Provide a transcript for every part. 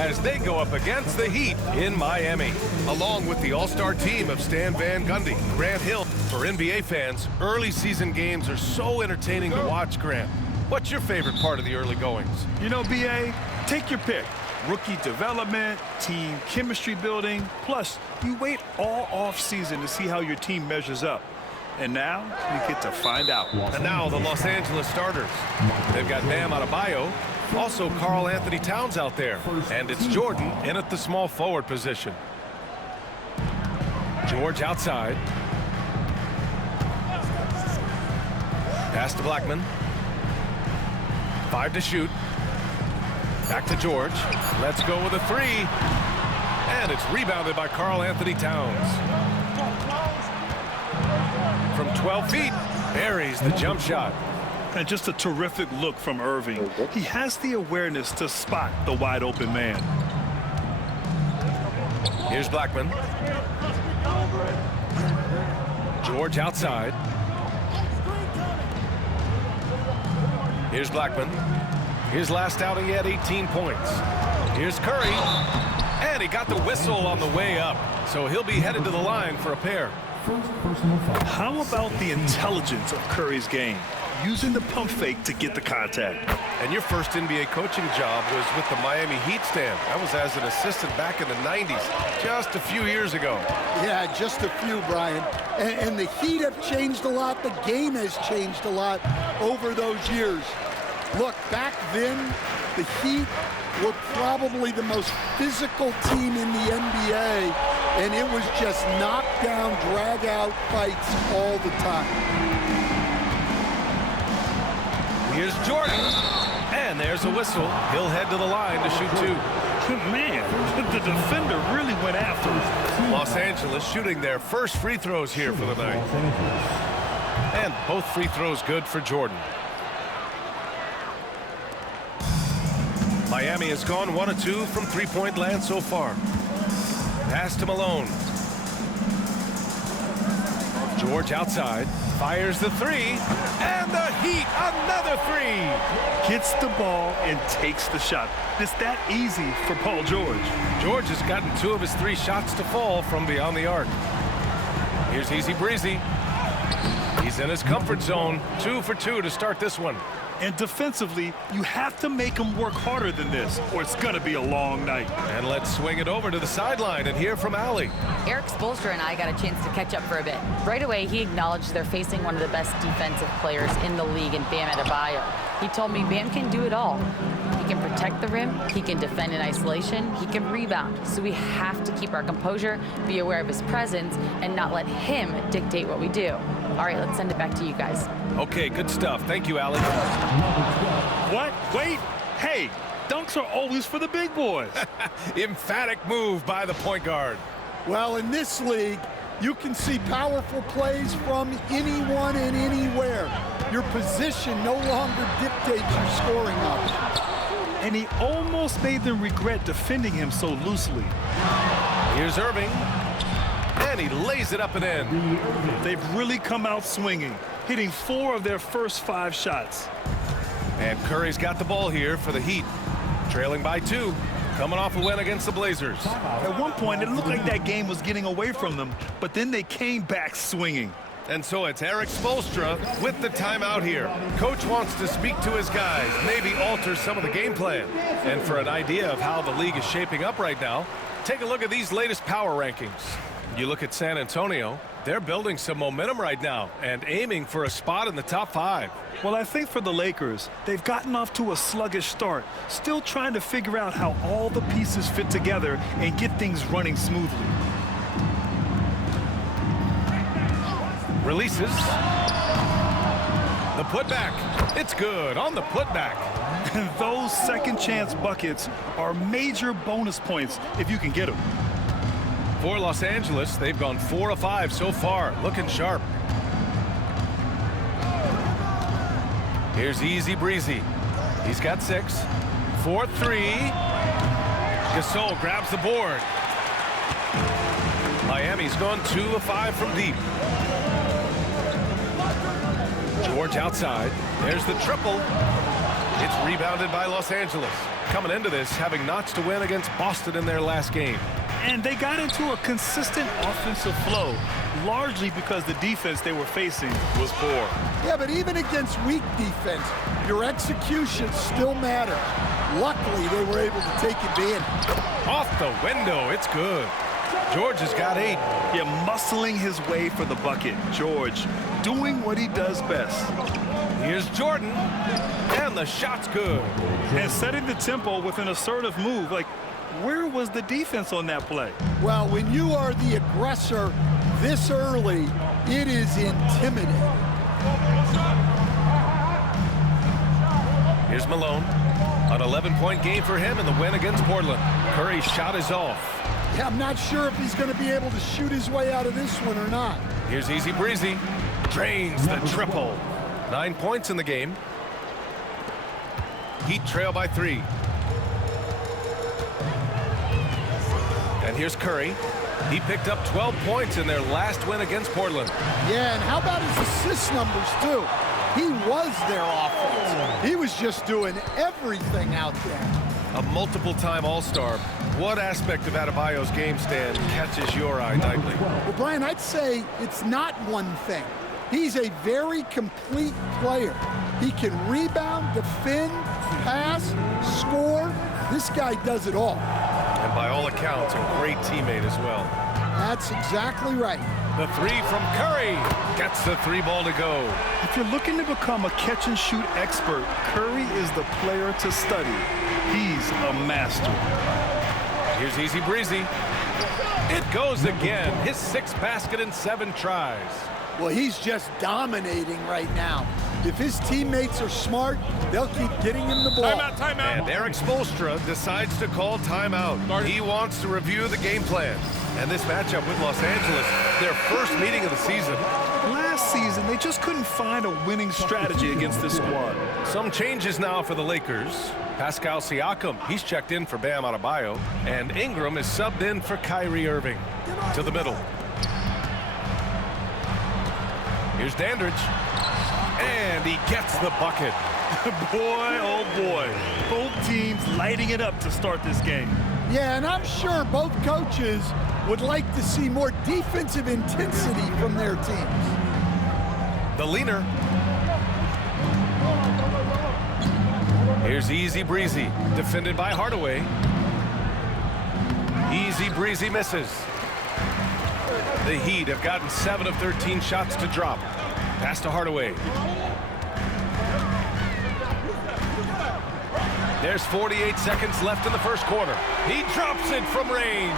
as they go up against the Heat in Miami. Along with the all-star team of Stan Van Gundy, Grant Hill. For NBA fans, early season games are so entertaining to watch, Grant. What's your favorite part of the early goings? You know, B.A., take your pick. Rookie development, team chemistry building, plus you wait all off-season to see how your team measures up. And now we get to find out. And now the Los Angeles starters. They've got Bam Adebayo, also Karl Anthony Towns out there, and it's Jordan in at the small forward position. George outside. Pass to Blackman. 5 to shoot. Back to George. Let's go with a 3. And it's rebounded by Karl Anthony Towns. From 12 feet, buries the jump shot. And just a terrific look from Irving. He has the awareness to spot the wide open man. Here's Blackman. George outside. Here's Blackman. His last outing, he had 18 points. Here's Curry. And he got the whistle on the way up. So he'll be headed to the line for a pair. How about the intelligence of Curry's game? Using the pump fake to get the contact. And your first NBA coaching job was with the Miami Heat, Stan. That was as an assistant back in the 90s, just a few years ago. Yeah, just a few, Brian. And the Heat have changed a lot. The game has changed a lot over those years. Look, back then, the Heat were probably the most physical team in the NBA, and it was just knockdown, drag-out fights all the time. Here's Jordan, and there's a whistle. He'll head to the line to shoot 2. Man, the defender really went after him. Los Angeles shooting their first free throws here for the night. And both free throws good for Jordan. Miami has gone 1 of 2 from three-point land so far. Pass to Malone. George outside. Fires the 3. And the Heat, another 3. Gets the ball and takes the shot. It's that easy for Paul George. George has gotten 2 of his 3 shots to fall from beyond the arc. Here's Easy Breezy. He's in his comfort zone. 2 for 2 to start this one. And defensively, you have to make him work harder than this, or it's going to be a long night. And let's swing it over to the sideline and hear from Allie. Erik Spoelstra and I got a chance to catch up for a bit. Right away, he acknowledged they're facing one of the best defensive players in the league in Bam Adebayo. He told me Bam can do it all. He can protect the rim, he can defend in isolation, he can rebound. So we have to keep our composure, be aware of his presence, and not let him dictate what we do. All right, let's send it back to you guys. Okay, good stuff. Thank you, Allie. What? Wait. Hey, dunks are always for the big boys. Emphatic move by the point guard. Well, in this league, you can see powerful plays from anyone and anywhere. Your position no longer dictates your scoring options. And he almost made them regret defending him so loosely. Here's Irving. And he lays it up and in. They've really come out swinging, hitting 4 of their first 5 shots. And Curry's got the ball here for the Heat. Trailing by 2. Coming off a win against the Blazers. At one point, it looked like that game was getting away from them, but then they came back swinging. And so it's Erik Spoelstra with the timeout here. Coach wants to speak to his guys, maybe alter some of the game plan. And for an idea of how the league is shaping up right now, take a look at these latest power rankings. You look at San Antonio, they're building some momentum right now and aiming for a spot in the top 5. Well, I think for the Lakers, they've gotten off to a sluggish start, still trying to figure out how all the pieces fit together and get things running smoothly. Releases. The putback. It's good on the putback. And those second chance buckets are major bonus points if you can get them. For Los Angeles, they've gone 4 of 5 so far, looking sharp. Here's Easy Breezy. He's got 6. 4-3. Gasol grabs the board. Miami's gone 2 of 5 from deep. George outside. There's the triple. It's rebounded by Los Angeles. coming into this having notched a win against Boston in their last game. And they got into a consistent offensive flow, largely because the defense they were facing was poor. Yeah, but even against weak defense, your execution still matters. Luckily, they were able to take advantage. Off the window, it's good. George has got 8. Yeah, muscling his way for the bucket. George doing what he does best. Here's Jordan, and the shot's good. And setting the tempo with an assertive move. Like, where was the defense on that play? Well, when you are the aggressor this early, it is intimidating. Here's Malone. An 11-point game for him in the win against Portland. Curry's shot is off. Yeah, I'm not sure if he's going to be able to shoot his way out of this one or not. Here's Easy Breezy. Drains the triple. 9 points in the game. Heat trail by 3. And here's Curry. He picked up 12 points in their last win against Portland. Yeah, and how about his assist numbers, too? He was their offense. He was just doing everything out there. A multiple-time All-Star. What aspect of Adebayo's game stand catches your eye nightly? Well, Brian, I'd say it's not one thing. He's a very complete player. He can rebound, defend, pass, score. This guy does it all. And by all accounts, a great teammate as well. That's exactly right. The 3 from Curry gets the 3 ball to go. If you're looking to become a catch-and-shoot expert, Curry is the player to study. He's a master. Here's Easy Breezy. It goes again. His 6th basket in 7 tries. Well, he's just dominating right now. If his teammates are smart, they'll keep getting him the ball. Timeout. And Eric Spoelstra decides to call timeout. He wants to review the game plan. And this matchup with Los Angeles, their first meeting of the season. Last season, they just couldn't find a winning strategy against this squad. Some changes now for the Lakers. Pascal Siakam, he's checked in for Bam Adebayo. And Ingram is subbed in for Kyrie Irving. To the middle. Here's Dandridge. And he gets the bucket. Boy, oh boy. Both teams lighting it up to start this game. Yeah, and I'm sure both coaches would like to see more defensive intensity from their teams. The leaner. Here's Easy Breezy, defended by Hardaway. Easy Breezy misses. The Heat have gotten 7 of 13 shots to drop. Pass to Hardaway. There's 48 seconds left in the first quarter. He drops it from range.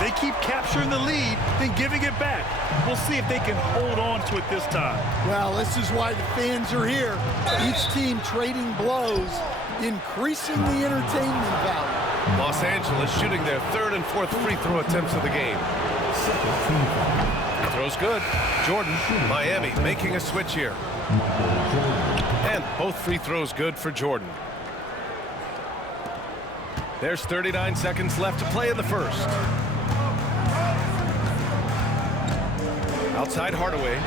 They keep capturing the lead, then giving it back. We'll see if they can hold on to it this time. Well, this is why the fans are here. Each team trading blows, increasing the entertainment value. Los Angeles shooting their 3rd and 4th free throw attempts of the game. Throw's good. Jordan, Miami making a switch here. And both free throws good for Jordan. There's 39 seconds left to play in the first. Outside Hardaway.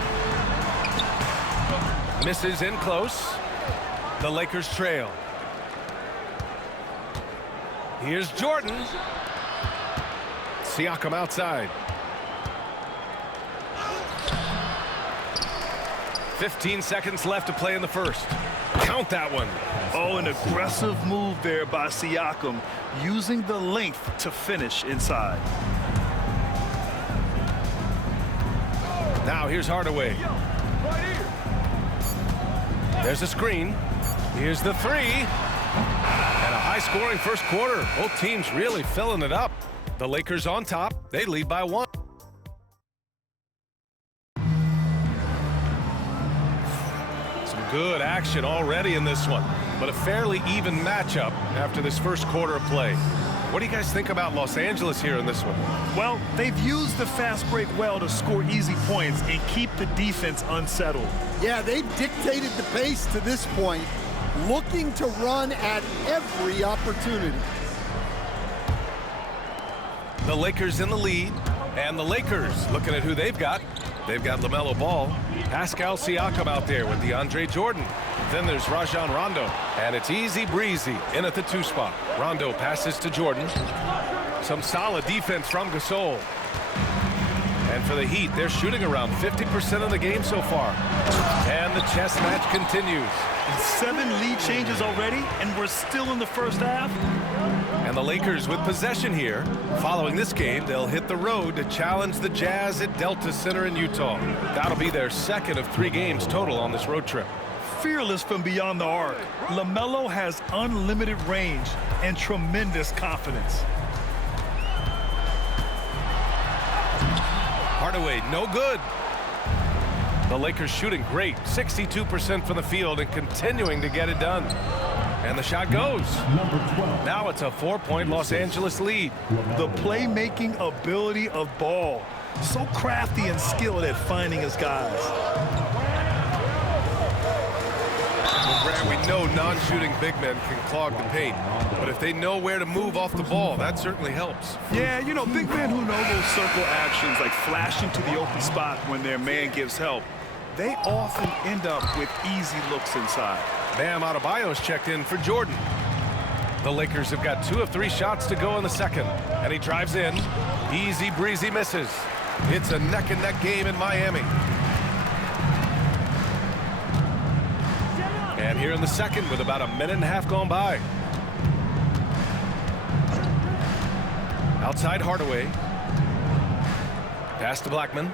Misses in close. The Lakers trail. Here's Jordan. Siakam outside. 15 seconds left to play in the first. Count that one. Oh, an aggressive move there by Siakam, using the length to finish inside. Now here's Hardaway. There's a screen. Here's the 3. And a high-scoring first quarter. Both teams really filling it up. The Lakers on top. They lead by 1. Good action already in this one, but a fairly even matchup after this first quarter of play. What do you guys think about Los Angeles here in this one? Well, they've used the fast break well to score easy points and keep the defense unsettled. Yeah, they've dictated the pace to this point, looking to run at every opportunity. The Lakers in the lead, and the Lakers looking at who they've got. They've got LaMelo Ball, Pascal Siakam out there with DeAndre Jordan. Then there's Rajon Rondo. And it's easy breezy in at the 2 spot. Rondo passes to Jordan. Some solid defense from Gasol. And for the Heat, they're shooting around 50% of the game so far. And the chess match continues. 7 lead changes already, and we're still in the first half. And the Lakers with possession here. Following this game, they'll hit the road to challenge the Jazz at Delta Center in Utah. That'll be their second of 3 games total on this road trip. Fearless from beyond the arc, LaMelo has unlimited range and tremendous confidence. Hardaway, no good. The Lakers shooting great, 62% from the field and continuing to get it done. And the shot goes. Now it's a 4-point Los Angeles lead. The playmaking ability of Ball. So crafty and skilled at finding his guys. Well, Grant, we know non-shooting big men can clog the paint. But if they know where to move off the ball, that certainly helps. Yeah, you know, big men who know those circle actions, like flashing to the open spot when their man gives help, they often end up with easy looks inside. Bam Adebayo's checked in for Jordan. The Lakers have got 2 of 3 shots to go in the second. And he drives in. Easy breezy misses. It's a neck-and-neck game in Miami. And here in the second with about a minute and a half gone by. Outside Hardaway. Pass to Blackman.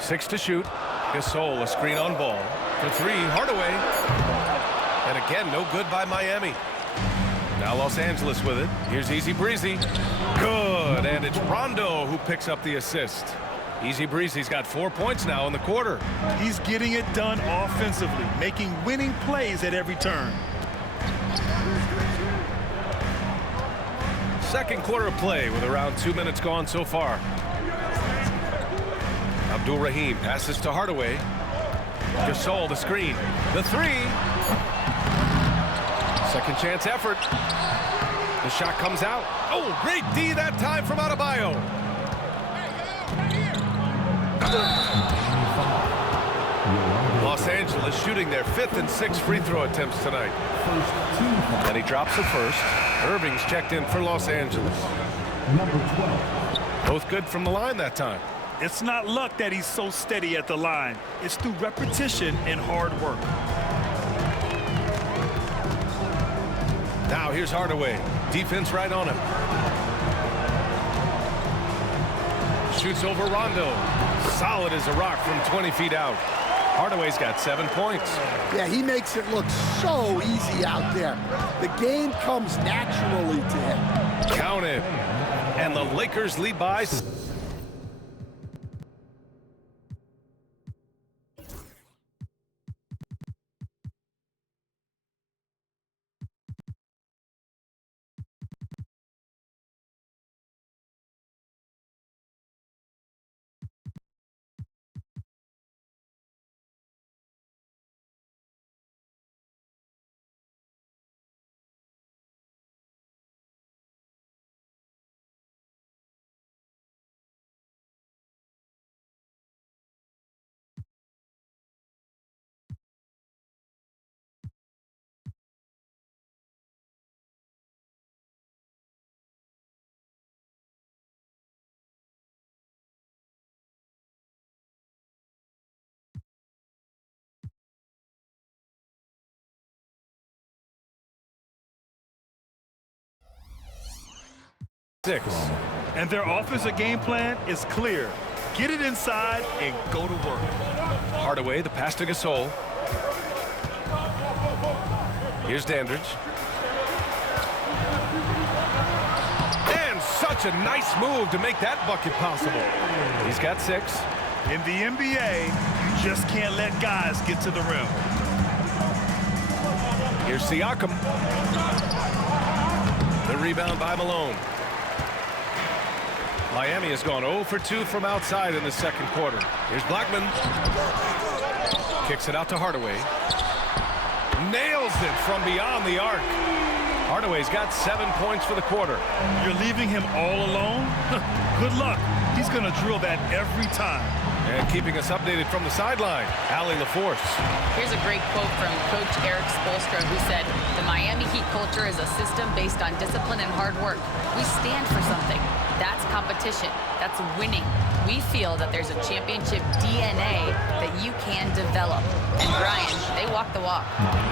6 to shoot. Gasol, a screen on Ball. For 3, Hardaway. And again, no good by Miami. Now Los Angeles with it. Here's Easy Breezy. Good. And it's Rondo who picks up the assist. Easy Breezy's got 4 points now in the quarter. He's getting it done offensively, making winning plays at every turn. Second quarter of play with around 2 minutes gone so far. Abdul Rahim passes to Hardaway. Gasol the screen. The 3. Second chance effort. The shot comes out. Oh, great D that time from Adebayo. Los Angeles shooting their 5th and 6th free throw attempts tonight. And he drops the first. Irving's checked in for Los Angeles. Both good from the line that time. It's not luck that he's so steady at the line. It's through repetition and hard work. Now here's Hardaway. Defense right on him. Shoots over Rondo. Solid as a rock from 20 feet out. Hardaway's got 7 points. Yeah, he makes it look so easy out there. The game comes naturally to him. Count it. And the Lakers lead by. And their offensive game plan is clear. Get it inside and go to work. Hardaway, the pass to Gasol. Here's Dandridge. And such a nice move to make that bucket possible. He's got 6. In the NBA, you just can't let guys get to the rim. Here's Siakam. The rebound by Malone. Miami has gone 0 for 2 from outside in the second quarter. Here's Blackman. Kicks it out to Hardaway. Nails it from beyond the arc. Hardaway's got 7 points for the quarter. You're leaving him all alone? Good luck. He's going to drill that every time. And keeping us updated from the sideline, Allie LaForce. Here's a great quote from Coach Eric Spoelstra, who said, "The Miami Heat culture is a system based on discipline and hard work. We stand for something. That's competition. That's winning. We feel that there's a championship DNA that you can develop." And Brian, they walk the walk.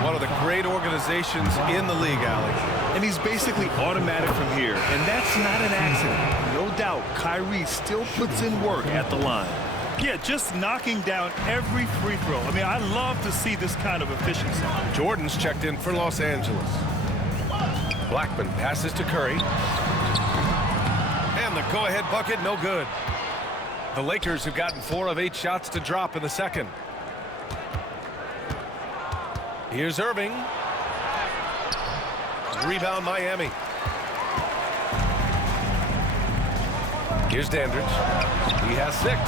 One of the great organizations in the league, Allie. And he's basically automatic from here. And that's not an accident. No doubt, Kyrie still puts in work at the line. Yeah, just knocking down every free throw. I mean, I love to see this kind of efficiency. Jordan's checked in for Los Angeles. Blackman passes to Curry. And the go-ahead bucket, no good. The Lakers have gotten 4 of 8 shots to drop in the second. Here's Irving. Rebound Miami. Here's Dandridge. He has 6.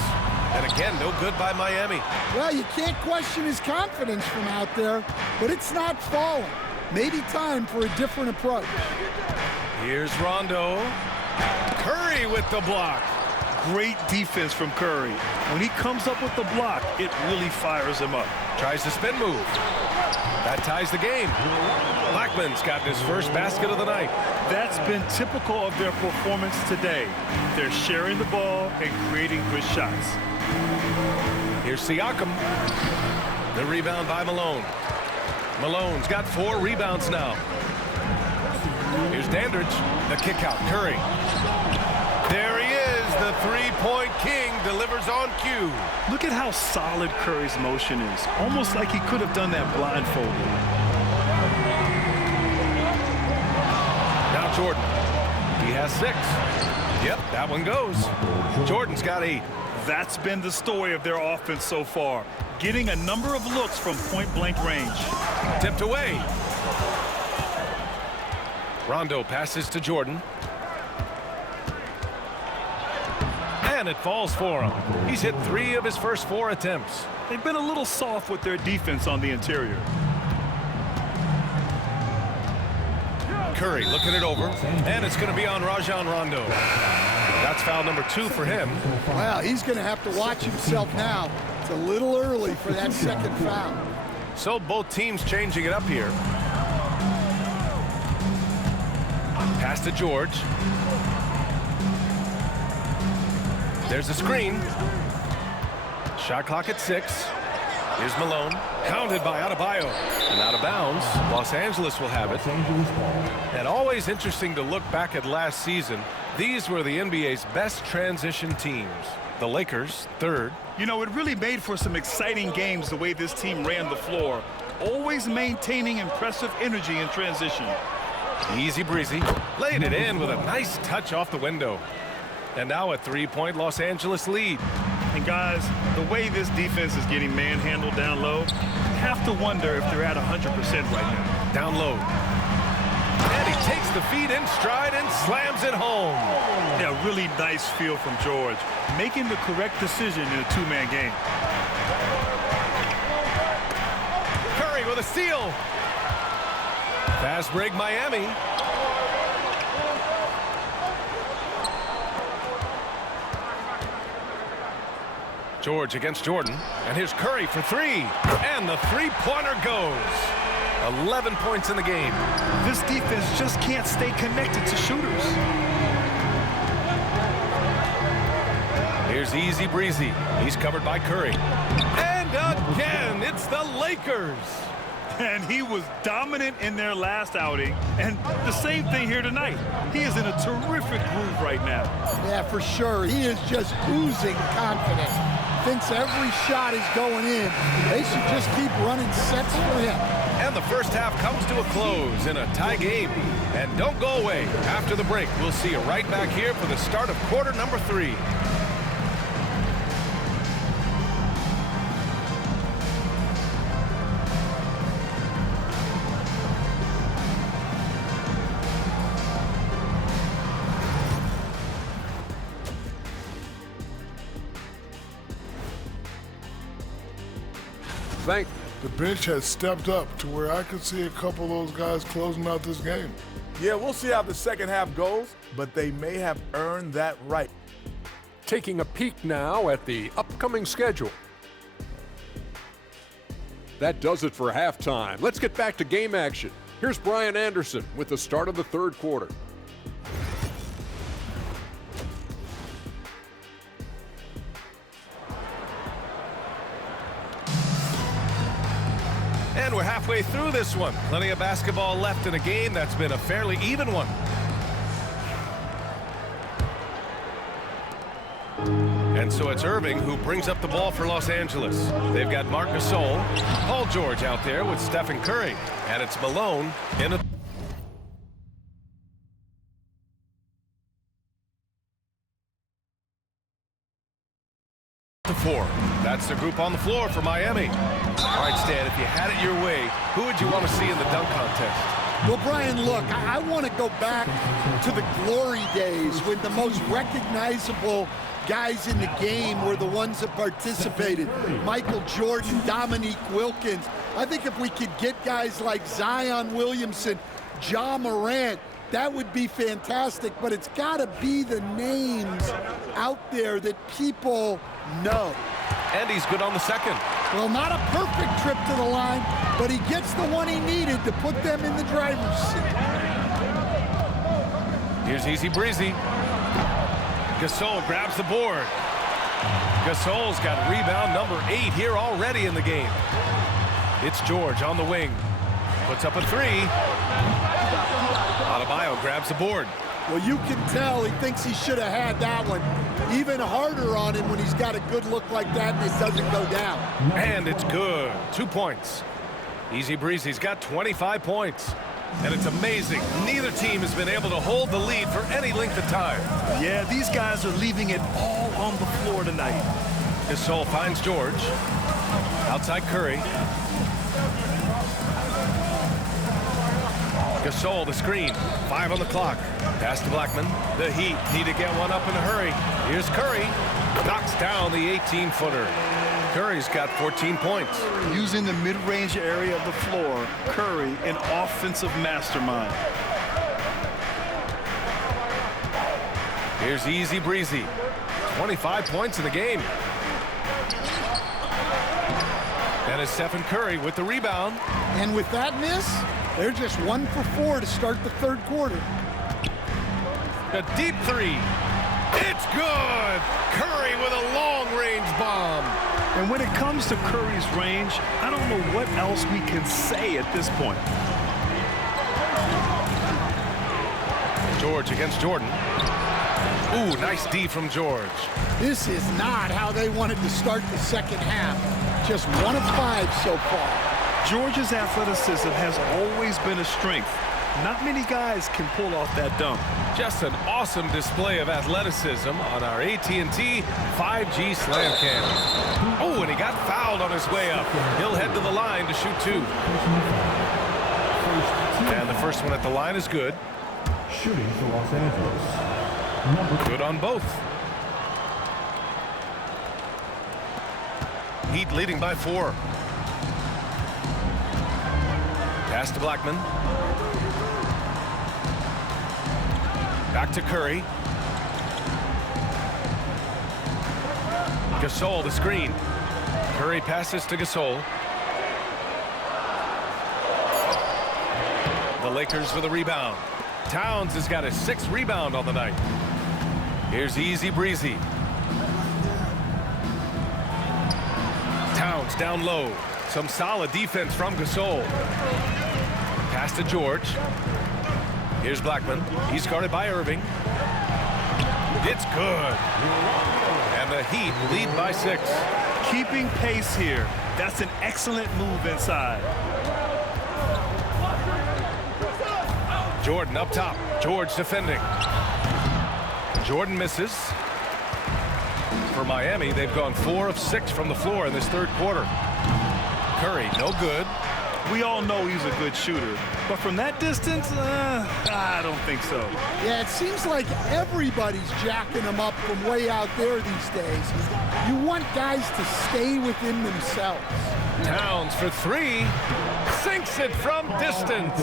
And again, no good by Miami. Well, you can't question his confidence from out there, but it's not falling. Maybe time for a different approach. Here's Rondo. Curry with the block. Great defense from Curry. When he comes up with the block, it really fires him up. Tries the spin move. That ties the game. Blackman's gotten his first basket of the night. That's been typical of their performance today. They're sharing the ball and creating good shots. Here's Siakam. The rebound by Malone. Malone's got 4 rebounds now. Here's Dandridge. The kick out. Curry. There he is. The three-point king delivers on cue. Look at how solid Curry's motion is. Almost like he could have done that blindfolded. Now Jordan. He has 6. Yep, that one goes. Jordan's got 8. That's been the story of their offense so far. Getting a number of looks from point-blank range. Tipped away. Rondo passes to Jordan. And it falls for him. He's hit 3 of his first 4 attempts. They've been a little soft with their defense on the interior. Curry looking it over. And it's going to be on Rajon Rondo. That's foul number 2 for him. Well, he's going to have to watch himself now. It's a little early for that second foul. So both teams changing it up here. Pass to George. There's a screen. Shot clock at 6. Here's Malone. Counted by Adebayo. And out of bounds. Los Angeles will have it. And always interesting to look back at last season. These were the NBA's best transition teams. The Lakers, 3rd. You know, it really made for some exciting games the way this team ran the floor. Always maintaining impressive energy in transition. Easy breezy. Laid it in with a nice touch off the window. And now a 3-point Los Angeles lead. And guys, the way this defense is getting manhandled down low, you have to wonder if they're at 100% right now. Down low. And he takes the feed in stride and slams it home. Yeah, really nice feel from George. Making the correct decision in a 2-man game. Curry with a steal. Fast break Miami. George against Jordan. And here's Curry for 3. And the 3-pointer goes. 11 points in the game. This defense just can't stay connected to shooters. Here's easy breezy. He's covered by Curry. And again, it's the Lakers. And he was dominant in their last outing. And the same thing here tonight. He is in a terrific groove right now. Yeah, for sure. He is just oozing confidence. Thinks every shot is going in. They should just keep running sets for him. And the first half comes to a close in a tie game. And don't go away. After the break, we'll see you right back here for the start of quarter number 3. The bench has stepped up to where I could see a couple of those guys closing out this game. Yeah, we'll see how the second half goes, but they may have earned that right. Taking a peek now at the upcoming schedule. That does it for halftime. Let's get back to game action. Here's Brian Anderson with the start of the third quarter. And we're halfway through this one. Plenty of basketball left in a game that's been a fairly even one. And so it's Irving who brings up the ball for Los Angeles. They've got Marc Gasol, Paul George out there with Stephen Curry. And it's Malone in a... four. That's the group on the floor for Miami. All right, Stan, if you had it your way, who would you want to see in the dunk contest? Well, Brian, look, I want to go back to the glory days when the most recognizable guys in the game were the ones that participated. Michael Jordan, Dominique Wilkins. I think if we could get guys like Zion Williamson, Ja Morant, that would be fantastic, but it's got to be the names out there that people know. And he's good on the second. Well, not a perfect trip to the line, but he gets the one he needed to put them in the driver's seat. Here's Easy Breezy. Gasol grabs the board. Gasol's got rebound number 8 here already in the game. It's George on the wing. Puts up a 3. Adebayo grabs the board. Well, you can tell he thinks he should have had that one. Even harder on him when he's got a good look like that and it doesn't go down. And it's good. 2 points. Easy Breezy's got 25 points. And it's amazing. Neither team has been able to hold the lead for any length of time. Yeah, these guys are leaving it all on the floor tonight. Gasol finds George. Outside Curry. Gasol, the screen. 5 on the clock. Pass to Blackman. The Heat need to get one up in a hurry. Here's Curry. Knocks down the 18-footer. Curry's got 14 points. Using the mid-range area of the floor, Curry, an offensive mastermind. Here's Easy Breezy. 25 points in the game. And it's Stephen Curry with the rebound. And with that miss, they're just 1 for 4 to start the third quarter. A deep 3. It's good! Curry with a long-range bomb. And when it comes to Curry's range, I don't know what else we can say at this point. George against Jordan. Ooh, nice D from George. This is not how they wanted to start the second half. Just 1 of 5 so far. George's athleticism has always been a strength. Not many guys can pull off that dunk. Just an awesome display of athleticism on our AT&T 5G Slam Cam. Oh, and he got fouled on his way up. He'll head to the line to shoot 2. And the first one at the line is good. Shooting for Los Angeles. Good on both. Heat leading by 4. Pass to Blackman. Back to Curry. Gasol, the screen. Curry passes to Gasol. The Lakers with a rebound. Towns has got a 6th rebound on the night. Here's Easy Breezy. Towns down low. Some solid defense from Gasol. Pass to George. Here's Blackman. He's guarded by Irving. It's good. And the Heat lead by 6. Keeping pace here. That's an excellent move inside. Jordan up top. George defending. Jordan misses. For Miami, they've gone 4 of 6 from the floor in this third quarter. Curry, no good. We all know he's a good shooter, but from that distance, I don't think so. Yeah, it seems like everybody's jacking him up from way out there these days. You want guys to stay within themselves. Towns for 3. sinks it from distance.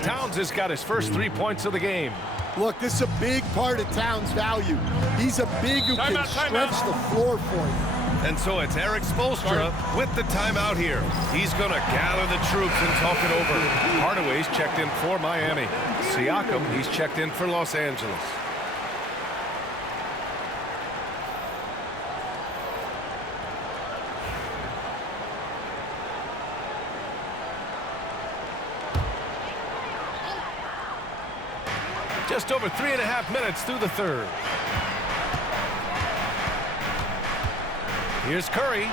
Towns has got his first 3 points of the game. Look, this is a big part of Towns' value. He's a big who can stretch the floor for you. And so it's Eric Spoelstra with the timeout here. He's going to gather the troops and talk it over. Hardaway's checked in for Miami. Siakam, he's checked in for Los Angeles. Just over 3.5 minutes through the third. Here's Curry.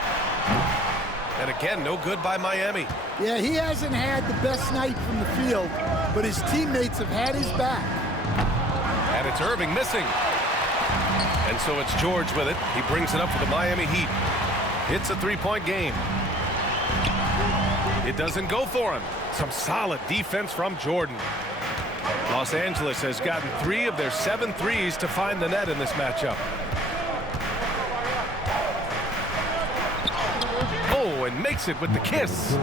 And again, no good by Miami. Yeah, he hasn't had the best night from the field, but his teammates have had his back. And it's Irving missing. And so it's George with it. He brings it up for the Miami Heat. It's a three-point game. It doesn't go for him. Some solid defense from Jordan. Los Angeles has gotten 3 of their 7 threes to find the net in this matchup. Oh, and makes it with the kiss.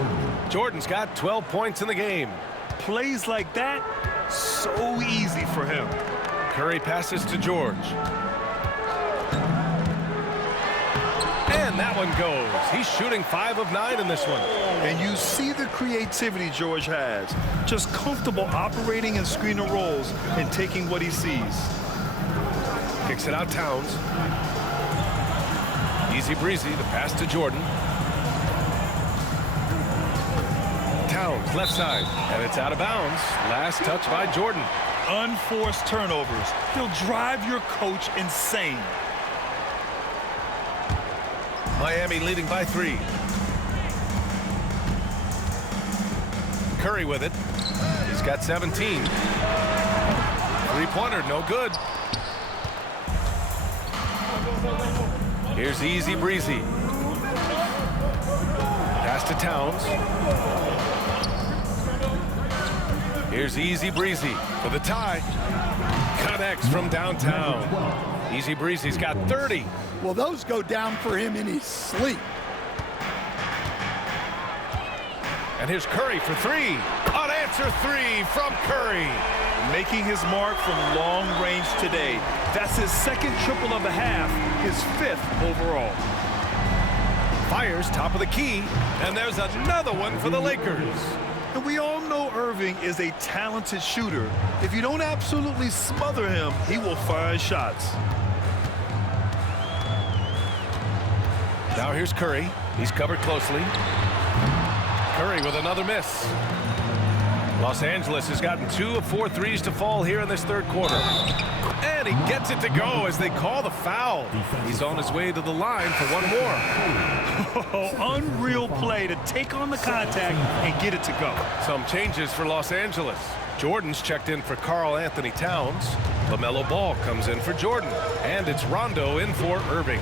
Jordan's got 12 points in the game. Plays like that, so easy for him. Curry passes to George. And that one goes. He's shooting 5 of 9 in this one. And you see the creativity George has. Just comfortable operating in screen and rolls and taking what he sees. Kicks it out Towns. Easy breezy, the pass to Jordan. Towns, left side, and it's out of bounds. Last touch by Jordan. Unforced turnovers. He'll drive your coach insane. Miami leading by 3. Curry with it. He's got 17. Three-pointer, no good. Here's easy breezy. Pass to Towns. Here's easy breezy for the tie. Connects from downtown. Easy breezy's got 30. Well, those go down for him in his sleep. And here's Curry for 3. Unanswered 3 from Curry. Making his mark from long range today. That's his second triple of the half, his 5th overall. Fires top of the key, and there's another one for the Lakers. And we all know Irving is a talented shooter. If you don't absolutely smother him, he will find shots. Now here's Curry. He's covered closely. Curry with another miss. Los Angeles has gotten 2 of 4 threes to fall here in this third quarter. And he gets it to go as they call the foul. He's on his way to the line for one more. Oh, unreal play to take on the contact and get it to go. Some changes for Los Angeles. Jordan's checked in for Karl Anthony Towns. LaMelo Ball comes in for Jordan. And it's Rondo in for Irving.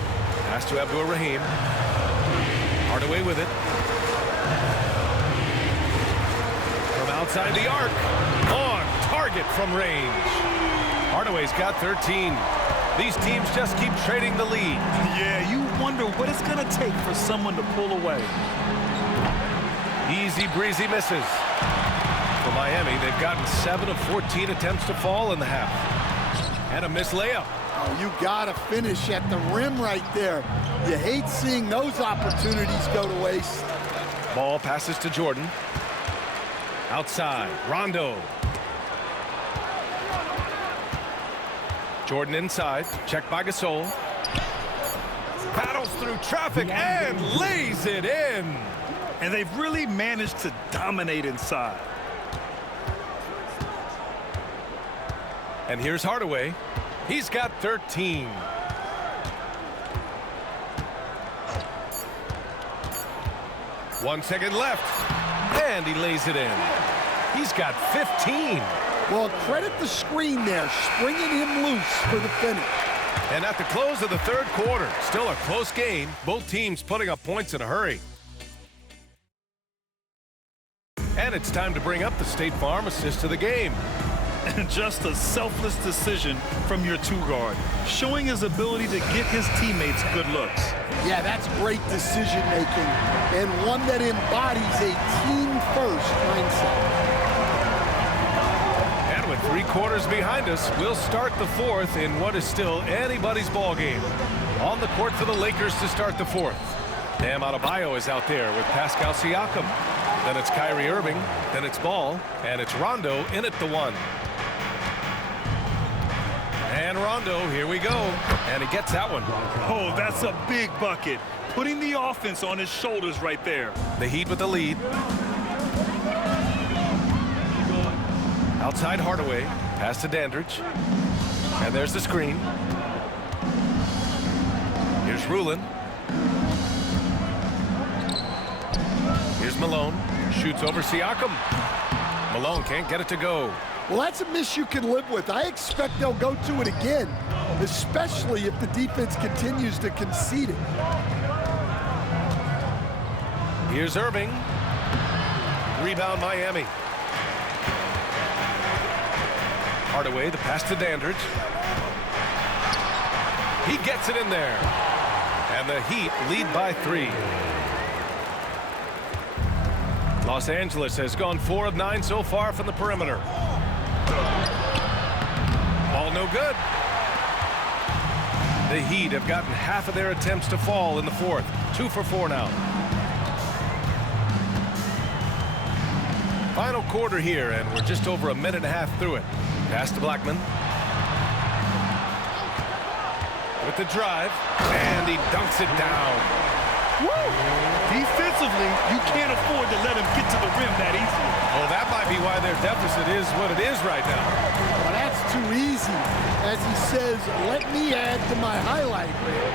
Pass to Abdur-Rahim. Hardaway with it. From outside the arc. On target from range. Hardaway's got 13. These teams just keep trading the lead. Yeah, you wonder what it's going to take for someone to pull away. Easy breezy misses. For Miami, they've gotten 7 of 14 attempts to fall in the half. And a missed layup. Oh, you got to finish at the rim right there. You hate seeing those opportunities go to waste. Ball passes to Jordan. Outside, Rondo. Jordan inside, checked by Gasol. Battles through traffic and lays it in. And they've really managed to dominate inside. And here's Hardaway. He's got 13. One second left. And he lays it in. He's got 15. Well, credit the screen there, springing him loose for the finish. And at the close of the third quarter, still a close game. Both teams putting up points in a hurry. And it's time to bring up the State Farm assist of the game. And just a selfless decision from your two-guard, showing his ability to get his teammates good looks. Yeah, that's great decision-making, and one that embodies a team-first mindset. And with 3 quarters behind us, we'll start the fourth in what is still anybody's ball game. On the court for the Lakers to start the fourth. Bam Adebayo is out there with Pascal Siakam. Then it's Kyrie Irving, then it's Ball, and it's Rondo in at the 1. And Rondo, here we go. And he gets that one. Oh, that's a big bucket. Putting the offense on his shoulders right there. The Heat with the lead. Outside Hardaway. Pass to Dandridge. And there's the screen. Here's Rulin. Here's Malone. Shoots over Siakam. Malone can't get it to go. Well, that's a miss you can live with. I expect they'll go to it again, especially if the defense continues to concede it. Here's Irving. Rebound Miami. Hardaway, the pass to Dandridge. He gets it in there. And the Heat lead by 3. Los Angeles has gone 4 of 9 so far from the perimeter. Ball no good. The Heat have gotten half of their attempts to fall in the fourth. 2 for 4 now. Final quarter here, and we're just over a minute and a half through it. Pass to Blackman. With the drive, and he dunks it down. Woo! Defensively, you can't afford to let him get to the rim that easily. Well, that might be why their deficit is what it is right now. Well, that's too easy. As he says, let me add to my highlight reel.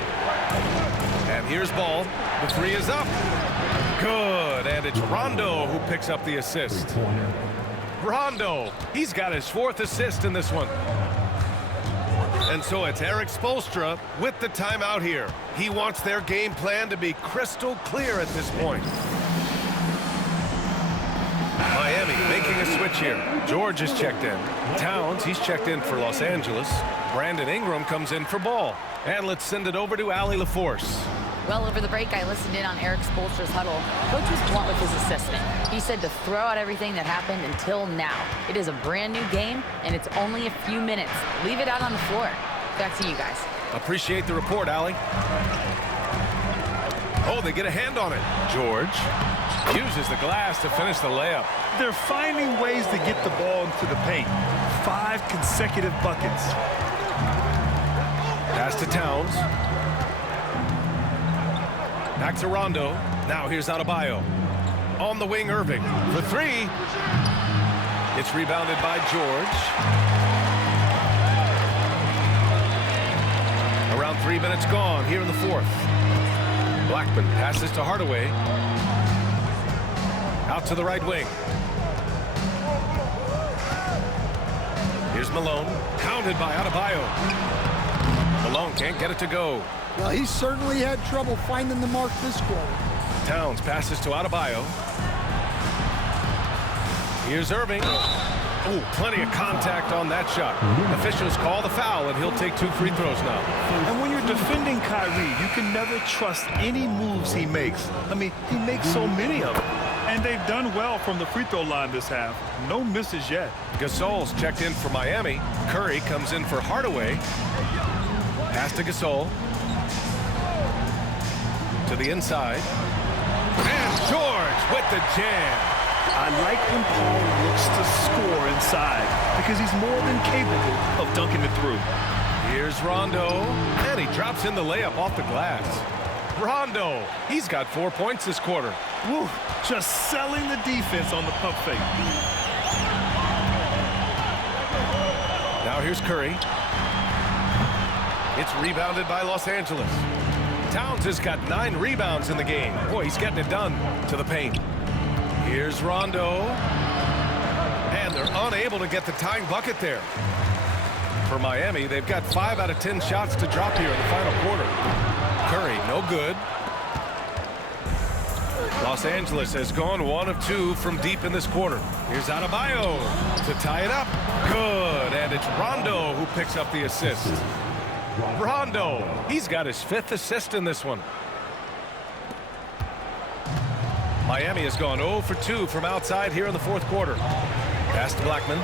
And here's Ball. The 3 is up. Good, and it's Rondo who picks up the assist. Rondo, he's got his 4th assist in this one. And so it's Erik Spoelstra with the timeout here. He wants their game plan to be crystal clear at this point. Miami making a switch here. George is checked in. Towns, he's checked in for Los Angeles. Brandon Ingram comes in for Ball. And let's send it over to Allie LaForce. Well, over the break, I listened in on Erik Spoelstra's huddle. Coach was blunt with his assessment. He said to throw out everything that happened until now. It is a brand new game, and it's only a few minutes. Leave it out on the floor. Back to you guys. Appreciate the report, Allie. Oh, they get a hand on it. George uses the glass to finish the layup. They're finding ways to get the ball into the paint. 5 consecutive buckets. Pass to Towns. Back to Rondo. Now here's Adebayo. On the wing, Irving. For 3. It's rebounded by George. Around 3 minutes gone here in the fourth. Blackman passes to Hardaway. Out to the right wing. Here's Malone. Counted by Adebayo. Malone can't get it to go. Well, he certainly had trouble finding the mark this quarter. Towns passes to Adebayo. Here's Irving. Oh, plenty of contact on that shot. Officials call the foul, and he'll take 2 free throws now. And when you're defending Kyrie, you can never trust any moves he makes. I mean, he makes so many of them. And they've done well from the free throw line this half. No misses yet. Gasol's checked in for Miami. Curry comes in for Hardaway. Pass to Gasol. To the inside. And George with the jam. I like when Paul looks to score inside because he's more than capable of dunking it through. Here's Rondo. And he drops in the layup off the glass. Rondo, he's got 4 points this quarter. Woo, just selling the defense on the pump fake. Now here's Curry. It's rebounded by Los Angeles. Towns has got 9 rebounds in the game. Boy, he's getting it done to the paint. Here's Rondo. And they're unable to get the tying bucket there. For Miami, they've got 5 out of 10 shots to drop here in the final quarter. Curry, no good. Los Angeles has gone 1 of 2 from deep in this quarter. Here's Adebayo to tie it up. Good, and it's Rondo who picks up the assist. Rondo, he's got his 5th assist in this one. Miami has gone 0 for 2 from outside here in the 4th quarter. Pass to Blackman.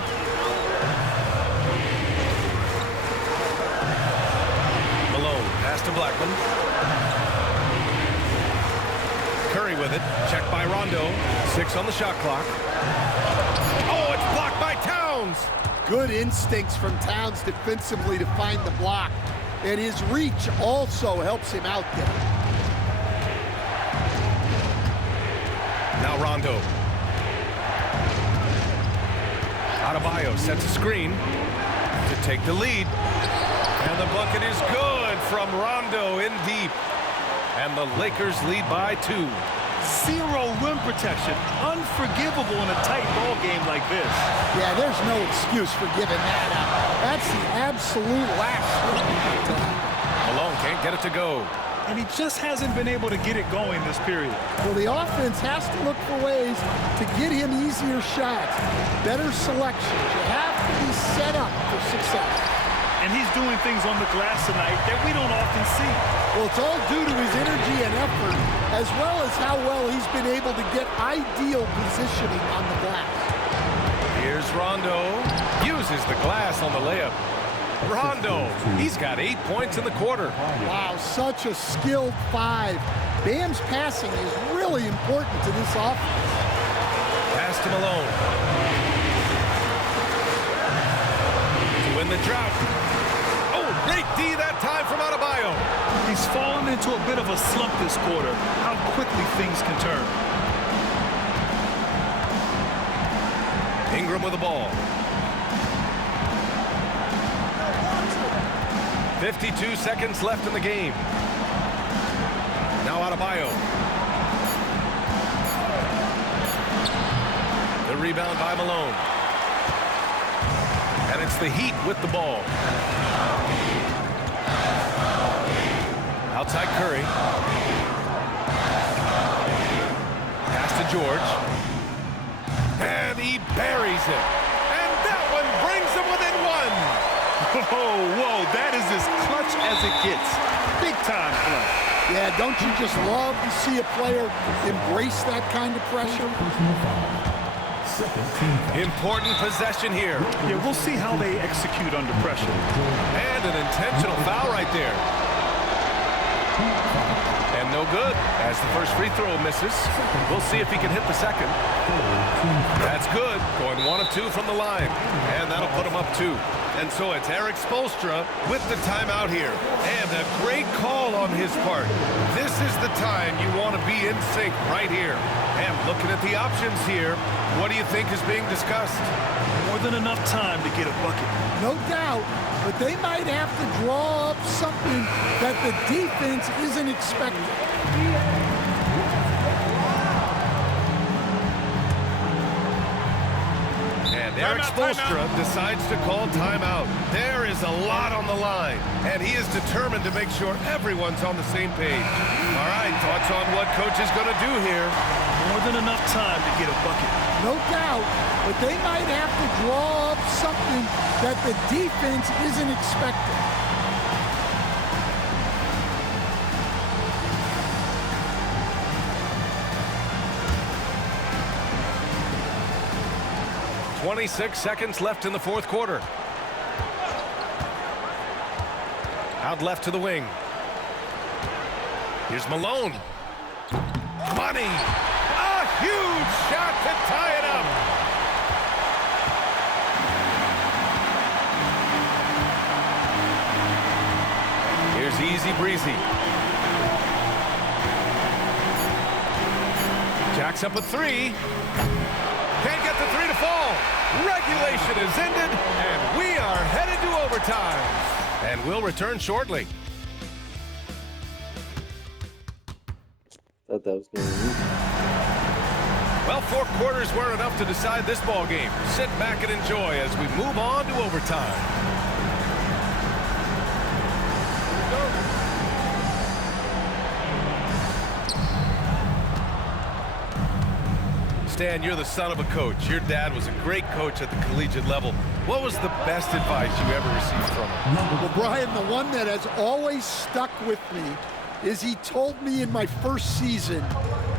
Malone, pass to Blackman. Curry with it, checked by Rondo. 6 on the shot clock. Oh, it's blocked by Towns. Good instincts from Towns defensively to find the block. And his reach also helps him out there. Now Rondo. Adebayo sets a screen to take the lead. And the bucket is good from Rondo in deep. And the Lakers lead by 2. 0 rim protection. Unforgivable in a tight ball game like this. Yeah, there's no excuse for giving that up. That's the absolute last thing. Malone can't get it to go. And he just hasn't been able to get it going this period. Well, the offense has to look for ways to get him easier shots, better selections. You have to be set up for success. And he's doing things on the glass tonight that we don't often see. Well, it's all due to his energy and effort, as well as how well he's been able to get ideal positioning on the glass. Here's Rondo. Uses the glass on the layup. Rondo, he's got 8 points in the quarter. Wow, such a skilled 5. Bam's passing is really important to this offense. Pass to Malone. To win the drought. Oh, great D that time from Adebayo. He's fallen into a bit of a slump this quarter. How quickly things can turn. Ingram with the ball. 52 seconds left in the game. Now Adebayo. The rebound by Malone. And it's the Heat with the ball. Outside Curry. Pass to George. And he buries it. And that one brings him within 1. Whoa, that is as clutch as it gets. Big time play. Yeah, don't you just love to see a player embrace that kind of pressure? Important possession here. Yeah, we'll see how they execute under pressure. And an intentional foul right there. And no good, as the first free throw misses. We'll see if he can hit the second. That's good, going 1 of 2 from the line. And that'll put him up 2. And so it's Erik Spoelstra with the timeout here. And a great call on his part. This is the time you want to be in sync right here. And looking at the options here, what do you think is being discussed? More than enough time to get a bucket. No doubt, but they might have to draw up something that the defense isn't expecting. And Erik Spoelstra decides to call timeout. There is a lot on the line, and he is determined to make sure everyone's on the same page. All right, thoughts on what coach is going to do here? More than enough time to get a bucket. No doubt, but they might have to draw up something that the defense isn't expecting. .26 seconds left in the 4th quarter. Out left to the wing. Here's Malone. Money. A huge shot to tie it up. Here's Easy Breezy. Jacks up a 3. Can't get the 3 to fall. Regulation is ended, and we are headed to overtime. And we'll return shortly. Thought that was going to lose. Well, 4 quarters weren't enough to decide this ball game. Sit back and enjoy as we move on to overtime. Stan, you're the son of a coach. Your dad was a great coach at the collegiate level. What was the best advice you ever received from him? Well, Brian, the one that has always stuck with me is he told me in my first season,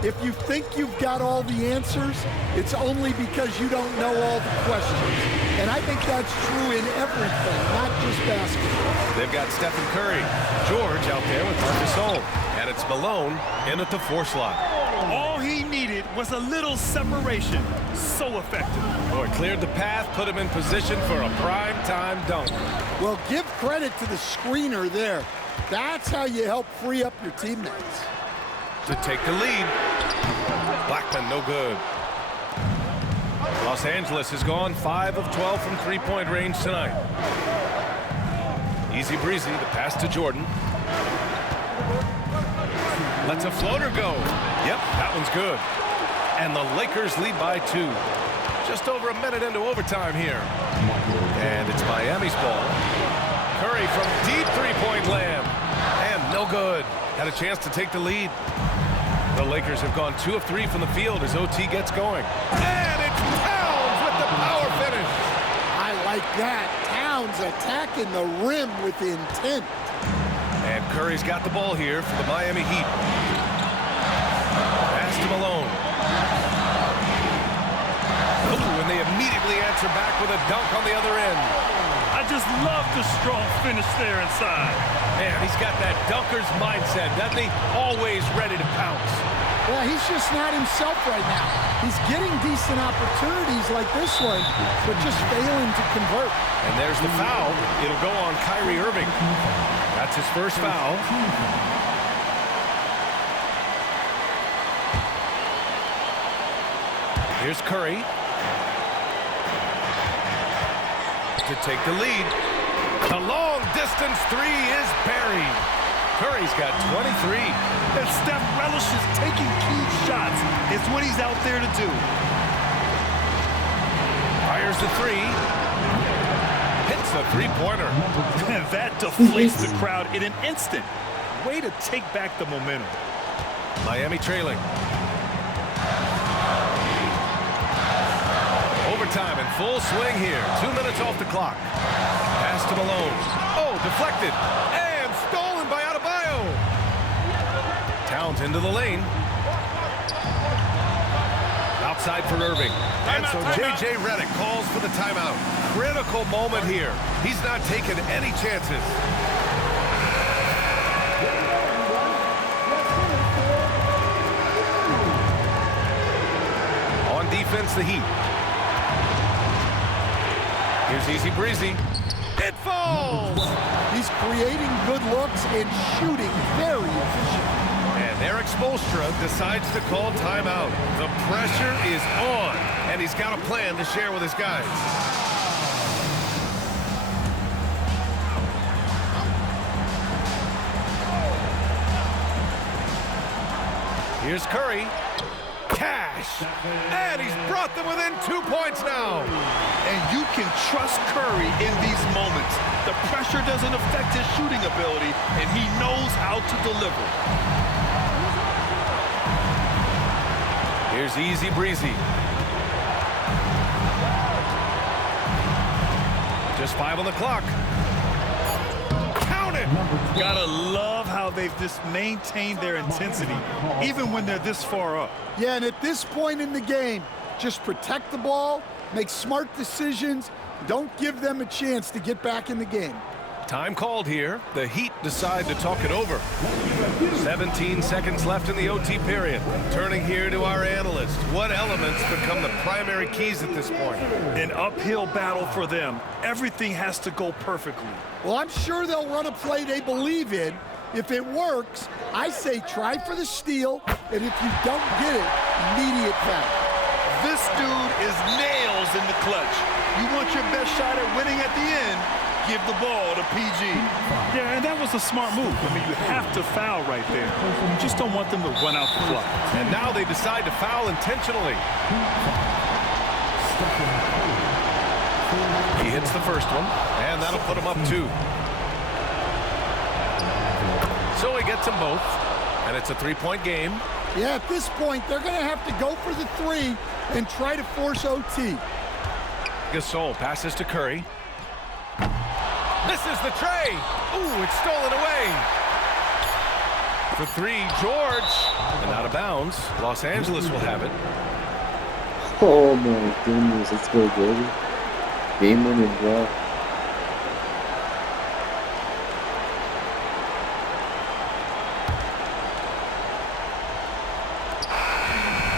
if you think you've got all the answers, it's only because you don't know all the questions. And I think that's true in everything, not just basketball. They've got Stephen Curry, George out there with Marcus Gasol, and it's Malone in at the 4 slot. All he needed was a little separation. So effective. Boy, cleared the path, put him in position for a prime-time dunk. Well, give credit to the screener there. That's how you help free up your teammates. To take the lead. Blackman, no good. Los Angeles has gone 5 of 12 from three-point range tonight. Easy breezy, the pass to Jordan. Lets a floater go. Yep, that one's good. And the Lakers lead by 2. Just over a minute into overtime here. And it's Miami's ball. Curry from deep three-point land. And no good. Had a chance to take the lead. The Lakers have gone 2 of 3 from the field as OT gets going. And it's Towns with the power finish. I like that. Towns attacking the rim with intent. And Curry's got the ball here for the Miami Heat. Pass to Malone. Ooh, and they immediately answer back with a dunk on the other end. I just love the strong finish there inside. Man, he's got that dunker's mindset, doesn't he? Always ready to pounce. Yeah, he's just not himself right now. He's getting decent opportunities like this one, but just failing to convert. And there's the foul. It'll go on Kyrie Irving. That's his first foul. Here's Curry to take the lead. The long distance 3 is buried. Curry's got 23. And Steph relishes taking key shots. It's what he's out there to do. Fires the 3. Hits a three-pointer. And that deflates the crowd in an instant. Way to take back the momentum. Miami trailing. Overtime in full swing here. 2 minutes off the clock. Pass to Malone. Oh, deflected. And stolen by Adebayo. Towns into the lane. Outside for Irving. And so J.J. Redick calls for the timeout. Critical moment here. He's not taking any chances. On defense, the Heat. Here's easy breezy. It falls! He's creating good looks and shooting very efficient. And Erik Spoelstra decides to call timeout. The pressure is on, and he's got a plan to share with his guys. Here's Curry. Cash! And he's brought them within 2 points now. And you can trust Curry in these moments. The pressure doesn't affect his shooting ability, and he knows how to deliver. Here's easy breezy. Just 5 on the clock. Count it! Gotta love how they've just maintained their intensity, even when they're this far up. Yeah, and at this point in the game, just protect the ball, make smart decisions, don't give them a chance to get back in the game. Time called here. The Heat decide to talk it over. 17 seconds left in the OT period. Turning here to our analyst. What elements become the primary keys at this point? An uphill battle for them. Everything has to go perfectly. Well, I'm sure they'll run a play they believe in. If it works, I say try for the steal, and if you don't get it, immediate foul. This dude is nails in the clutch. You want your best shot at winning at the end, give the ball to PG. Yeah, and that was a smart move. I mean, you have to foul right there. You just don't want them to run out the clock. And now they decide to foul intentionally. He hits the first one, and that'll put him up 2. So he gets them both, and it's a 3-point game. Yeah, at this point, they're going to have to go for the 3 and try to force OT. Gasol passes to Curry. Misses the tray. Ooh, it's stolen away. For three, George. And out of bounds. Los Angeles will have it. Oh my goodness, let's go, baby. Game winning draw.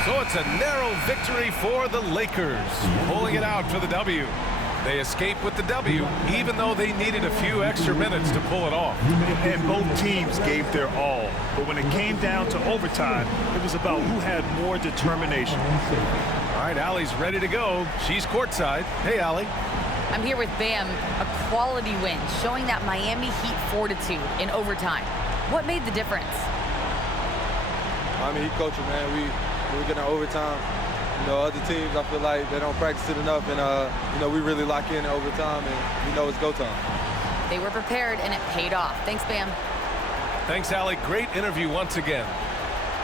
So it's a narrow victory for the Lakers, pulling it out for the W. They escape with the W, even though they needed a few extra minutes to pull it off. And both teams gave their all. But when it came down to overtime, it was about who had more determination. All right, Allie's ready to go. She's courtside. Hey, Allie. I'm here with Bam, a quality win, showing that Miami Heat fortitude in overtime. What made the difference? Miami Heat culture, man. We're getting overtime. You know, other teams, I feel like they don't practice it enough, and you know, we really lock in overtime, and you know it's go time. They were prepared, and it paid off. Thanks, Bam. Thanks, Allie. Great interview once again.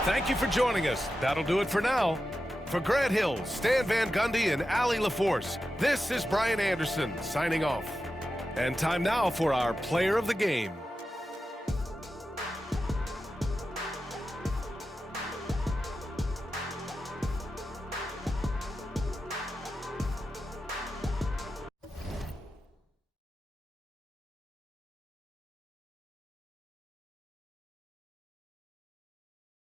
Thank you for joining us. That'll do it for now. For Grant Hill, Stan Van Gundy, and Allie LaForce, this is Brian Anderson signing off. And time now for our Player of the Game.